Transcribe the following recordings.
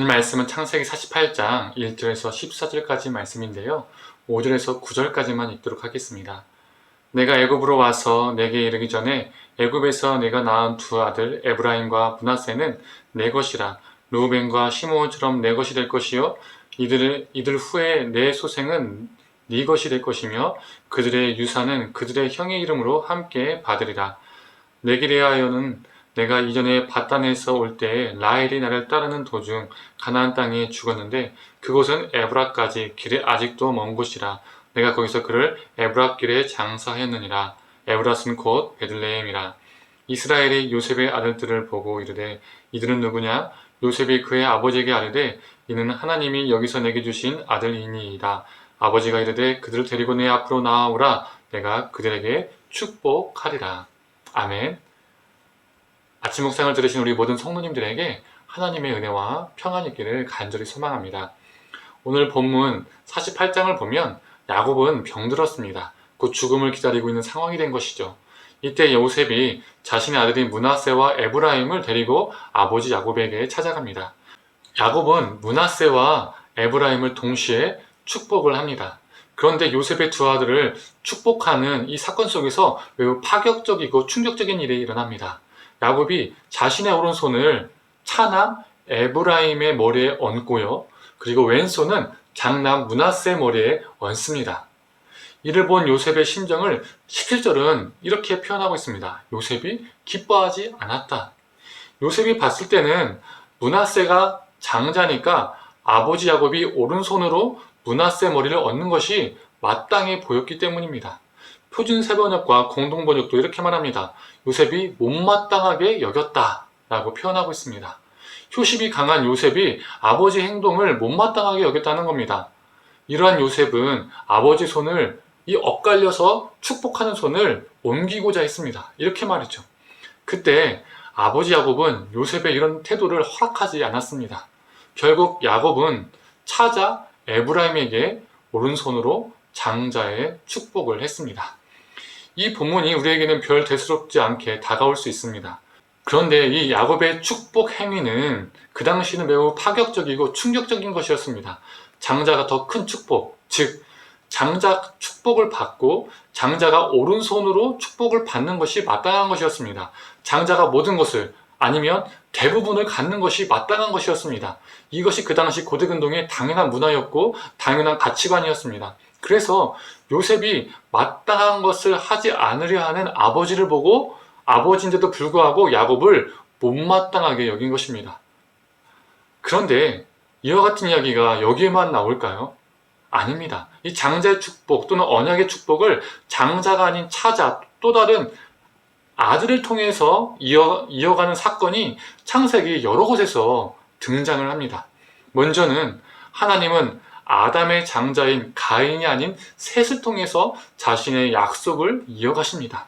오늘 말씀은 창세기 48장 1절에서 14절까지 말씀인데요. 5절에서 9절까지만 읽도록 하겠습니다. 내가 애굽으로 와서 내게 이르기 전에 애굽에서 내가 낳은 두 아들 에브라임과 므낫세는 내 것이라. 르우벤과 시므온처럼 내 것이 될 것이요 이들 후에 내 소생은 네 것이 될 것이며 그들의 유산은 그들의 형의 이름으로 함께 받으리라. 내게 대하여는 내가 이전에 바단에서 올 때에 라헬이 나를 따르는 도중 가나안 땅에 죽었는데 그곳은 에브라까지 길이 아직도 먼 곳이라. 내가 거기서 그를 에브라길에 장사하였느니라. 에브라스는 곧 베들레헴이라. 이스라엘이 요셉의 아들들을 보고 이르되 이들은 누구냐? 요셉이 그의 아버지에게 아뢰되 이는 하나님이 여기서 내게 주신 아들이니이다. 아버지가 이르되 그들을 데리고 내 앞으로 나아오라. 내가 그들에게 축복하리라. 아멘. 아침 묵상을 들으신 우리 모든 성도님들에게 하나님의 은혜와 평안이 있기를 간절히 소망합니다. 오늘 본문 48장을 보면 야곱은 병들었습니다. 곧 죽음을 기다리고 있는 상황이 된 것이죠. 이때 요셉이 자신의 아들인 므낫세와 에브라임을 데리고 아버지 야곱에게 찾아갑니다. 야곱은 므낫세와 에브라임을 동시에 축복을 합니다. 그런데 요셉의 두 아들을 축복하는 이 사건 속에서 매우 파격적이고 충격적인 일이 일어납니다. 야곱이 자신의 오른손을 차남 에브라임의 머리에 얹고요. 그리고 왼손은 장남 므낫세 머리에 얹습니다. 이를 본 요셉의 심정을 17절은 이렇게 표현하고 있습니다. 요셉이 기뻐하지 않았다. 요셉이 봤을 때는 므낫세가 장자니까 아버지 야곱이 오른손으로 므낫세 머리를 얹는 것이 마땅해 보였기 때문입니다. 표준 세번역과 공동번역도 이렇게 말합니다. 요셉이 못마땅하게 여겼다 라고 표현하고 있습니다. 효심이 강한 요셉이 아버지 행동을 못마땅하게 여겼다는 겁니다. 이러한 요셉은 아버지 손을 이 엇갈려서 축복하는 손을 옮기고자 했습니다. 이렇게 말이죠. 그때 아버지 야곱은 요셉의 이런 태도를 허락하지 않았습니다. 결국 야곱은 차자 에브라임에게 오른손으로 장자의 축복을 했습니다. 이 본문이 우리에게는 별 대수롭지 않게 다가올 수 있습니다. 그런데 이 야곱의 축복 행위는 그 당시는 매우 파격적이고 충격적인 것이었습니다. 장자가 더 큰 축복, 즉 장자 축복을 받고 장자가 오른손으로 축복을 받는 것이 마땅한 것이었습니다. 장자가 모든 것을 아니면 대부분을 갖는 것이 마땅한 것이었습니다. 이것이 그 당시 고대근동의 당연한 문화였고 당연한 가치관이었습니다. 그래서 요셉이 마땅한 것을 하지 않으려 하는 아버지를 보고 아버지인데도 불구하고 야곱을 못마땅하게 여긴 것입니다. 그런데 이와 같은 이야기가 여기에만 나올까요? 아닙니다. 이 장자의 축복 또는 언약의 축복을 장자가 아닌 차자 또 다른 아들을 통해서 이어가는 사건이 창세기 여러 곳에서 등장을 합니다. 먼저는 하나님은 아담의 장자인 가인이 아닌 셋을 통해서 자신의 약속을 이어가십니다.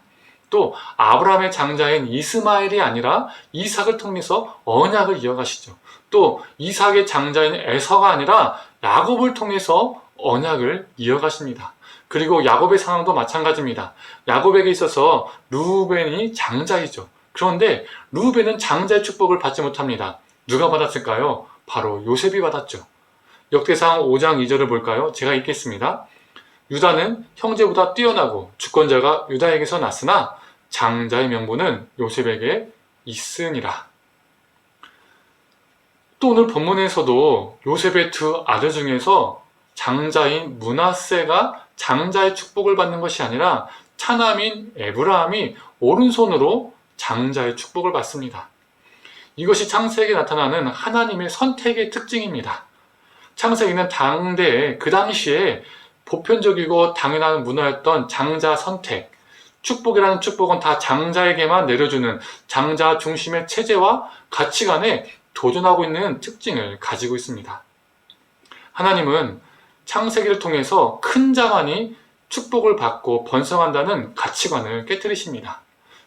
또 아브라함의 장자인 이스마엘이 아니라 이삭을 통해서 언약을 이어가시죠. 또 이삭의 장자인 에서가 아니라 야곱을 통해서 언약을 이어가십니다. 그리고 야곱의 상황도 마찬가지입니다. 야곱에게 있어서 르우벤이 장자이죠. 그런데 르우벤은 장자의 축복을 받지 못합니다. 누가 받았을까요? 바로 요셉이 받았죠. 역대상 5장 2절을 볼까요? 제가 읽겠습니다. 유다는 형제보다 뛰어나고 주권자가 유다에게서 났으나 장자의 명분은 요셉에게 있으니라. 또 오늘 본문에서도 요셉의 두 아들 중에서 장자인 므낫세가 장자의 축복을 받는 것이 아니라 차남인 에브라함이 오른손으로 장자의 축복을 받습니다. 이것이 창세기에 나타나는 하나님의 선택의 특징입니다. 창세기는 당대에 그 당시에 보편적이고 당연한 문화였던 장자 선택, 축복이라는 축복은 다 장자에게만 내려주는 장자 중심의 체제와 가치관에 도전하고 있는 특징을 가지고 있습니다. 하나님은 창세기를 통해서 큰 자만이 축복을 받고 번성한다는 가치관을 깨뜨리십니다.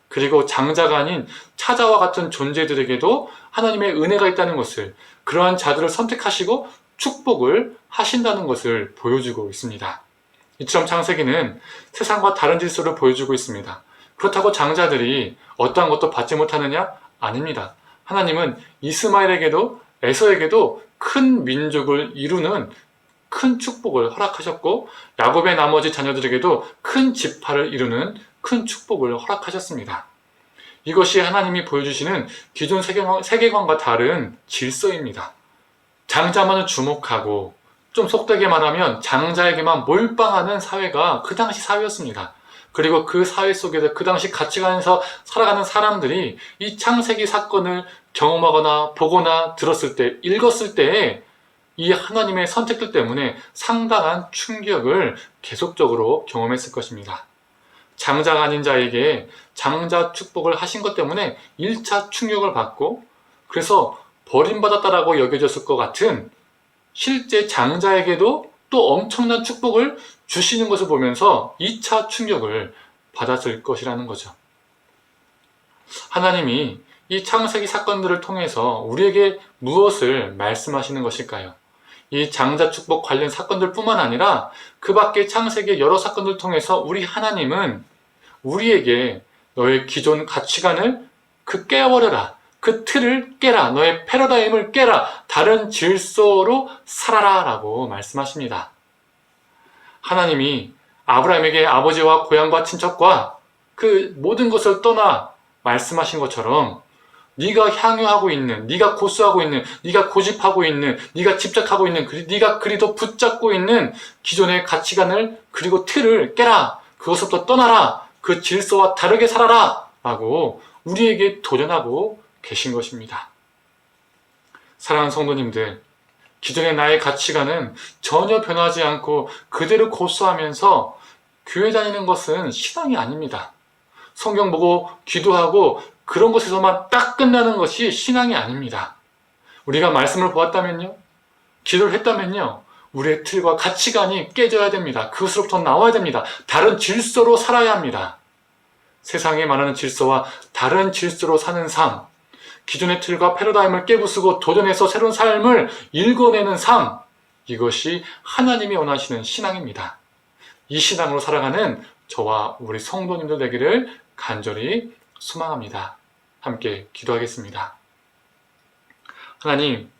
그리고 장자가 아닌 차자와 같은 존재들에게도 하나님의 은혜가 있다는 것을, 그러한 자들을 선택하시고 축복을 하신다는 것을 보여주고 있습니다. 이처럼 창세기는 세상과 다른 질서를 보여주고 있습니다. 그렇다고 장자들이 어떠한 것도 받지 못하느냐? 아닙니다. 하나님은 이스마엘에게도 에서에게도 큰 민족을 이루는 큰 축복을 허락하셨고, 야곱의 나머지 자녀들에게도 큰 지파를 이루는 큰 축복을 허락하셨습니다. 이것이 하나님이 보여주시는 기존 세계관과 다른 질서입니다. 장자만을 주목하고, 좀 속되게 말하면 장자에게만 몰빵하는 사회가 그 당시 사회였습니다. 그리고 그 사회 속에서 그 당시 가치관에서 살아가는 사람들이 이 창세기 사건을 경험하거나 보거나 들었을 때, 읽었을 때에 이 하나님의 선택들 때문에 상당한 충격을 계속적으로 경험했을 것입니다. 장자가 아닌 자에게 장자 축복을 하신 것 때문에 1차 충격을 받고, 그래서 버림받았다라고 여겨졌을 것 같은 실제 장자에게도 또 엄청난 축복을 주시는 것을 보면서 2차 충격을 받았을 것이라는 거죠. 하나님이 이 창세기 사건들을 통해서 우리에게 무엇을 말씀하시는 것일까요? 이 장자 축복 관련 사건들 뿐만 아니라 그 밖의 창세기의 여러 사건들을 통해서 우리 하나님은 우리에게 너의 기존 가치관을 깨버려라. 그 틀을 깨라. 너의 패러다임을 깨라. 다른 질서로 살아라 라고 말씀하십니다. 하나님이 아브라함에게 아버지와 고향과 친척과 그 모든 것을 떠나 말씀하신 것처럼 네가 향유하고 있는, 네가 고수하고 있는, 네가 고집하고 있는, 네가 집착하고 있는, 네가 그리도 붙잡고 있는 기존의 가치관을 그리고 틀을 깨라. 그것부터 떠나라. 그 질서와 다르게 살아라 라고 우리에게 도전하고 계신 것입니다. 사랑하는 성도님들, 기존의 나의 가치관은 전혀 변하지 않고 그대로 고수하면서 교회 다니는 것은 신앙이 아닙니다. 성경 보고 기도하고 그런 것에서만 딱 끝나는 것이 신앙이 아닙니다. 우리가 말씀을 보았다면요, 기도를 했다면요, 우리의 틀과 가치관이 깨져야 됩니다. 그것으로부터 나와야 됩니다. 다른 질서로 살아야 합니다. 세상에 말하는 질서와 다른 질서로 사는 삶, 기존의 틀과 패러다임을 깨부수고 도전해서 새로운 삶을 읽어내는 삶, 이것이 하나님이 원하시는 신앙입니다. 이 신앙으로 살아가는 저와 우리 성도님들 되기를 간절히 소망합니다. 함께 기도하겠습니다. 하나님,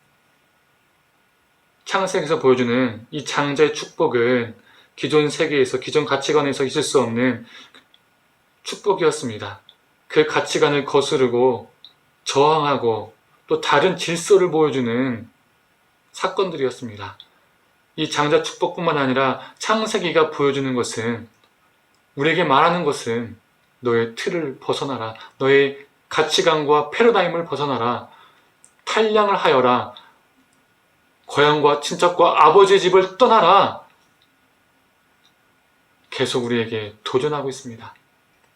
창세기에서 보여주는 이 장자의 축복은 기존 세계에서, 기존 가치관에서 있을 수 없는 축복이었습니다. 그 가치관을 거스르고 저항하고 또 다른 질서를 보여주는 사건들이었습니다. 이 장자 축복뿐만 아니라 창세기가 보여주는 것은, 우리에게 말하는 것은 너의 틀을 벗어나라. 너의 가치관과 패러다임을 벗어나라. 탈량을 하여라. 고향과 친척과 아버지의 집을 떠나라. 계속 우리에게 도전하고 있습니다.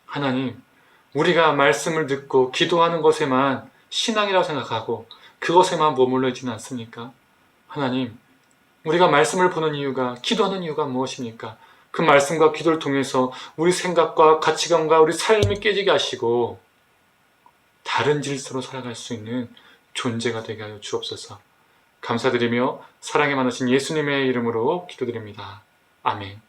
하나님, 우리가 말씀을 듣고 기도하는 것에만 신앙이라고 생각하고 그것에만 머물러 있지는 않습니까? 하나님, 우리가 말씀을 보는 이유가, 기도하는 이유가 무엇입니까? 그 말씀과 기도를 통해서 우리 생각과 가치관과 우리 삶이 깨지게 하시고 다른 질서로 살아갈 수 있는 존재가 되게 하여 주옵소서. 감사드리며 사랑에 많으신 예수님의 이름으로 기도드립니다. 아멘.